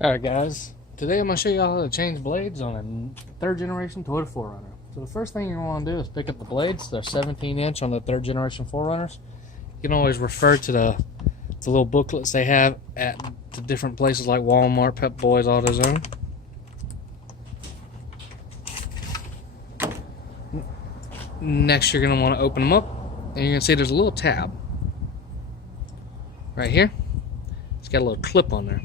Alright guys, today I'm going to show you how to change blades on a third generation Toyota 4Runner. So the first thing you're going to do is pick up the blades. They're 17 inch on the third generation 4Runners. You can always refer to the little booklets they have at the different places like Walmart, Pep Boys, AutoZone. Next you're going to want to open them up, and you're going to see there's a little tab right here. It's got a little clip on there.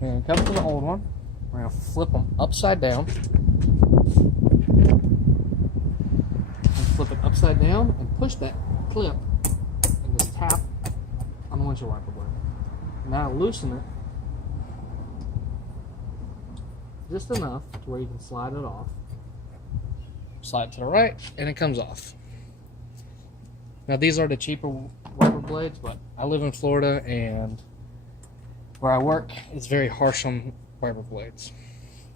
We're going to come to the old one. We're going to flip them upside down. And flip it upside down and push that clip and just tap on the windshield wiper blade. Now loosen it just enough to where you can slide it off. Slide to the right and it comes off. Now these are the cheaper wiper blades, but I live in Florida and where I work, it's very harsh on wiper blades.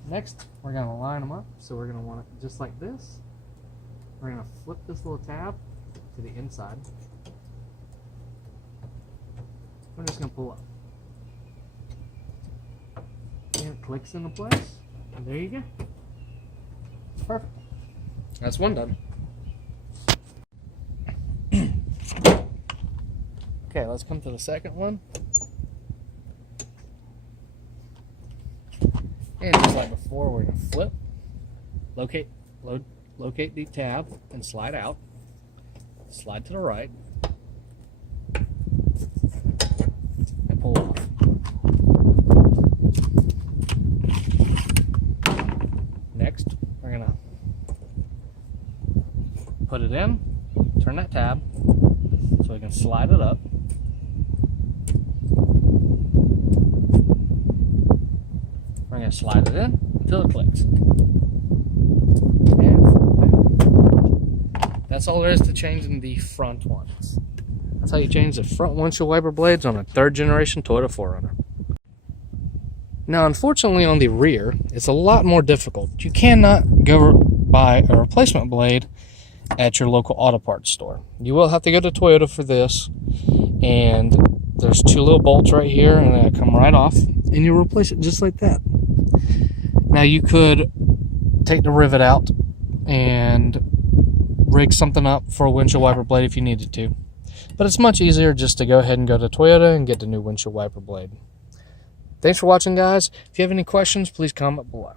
Next, we're going to line them up. So we're going to want it just like this. We're going to flip this little tab to the inside. We're just going to pull up. And it clicks into place. And there you go. Perfect. That's one done. Okay, let's come to the second one. And just like before, we're going to flip, locate the tab, and slide out. Slide to the right, and pull off. Next, we're going to put it in, turn that tab, so we can slide it up. We're going to slide it in until it clicks. And that's all there is to changing the front ones. That's how you change the front windshield wiper blades on a third generation Toyota 4Runner. Now, unfortunately, on the rear, it's a lot more difficult. You cannot go buy a replacement blade at your local auto parts store. You will have to go to Toyota for this, and there's two little bolts right here, and they come right off, and you replace it just like that. Now you could take the rivet out and rig something up for a windshield wiper blade if you needed to. But it's much easier just to go ahead and go to Toyota and get the new windshield wiper blade. Thanks for watching, guys. If you have any questions, please comment below.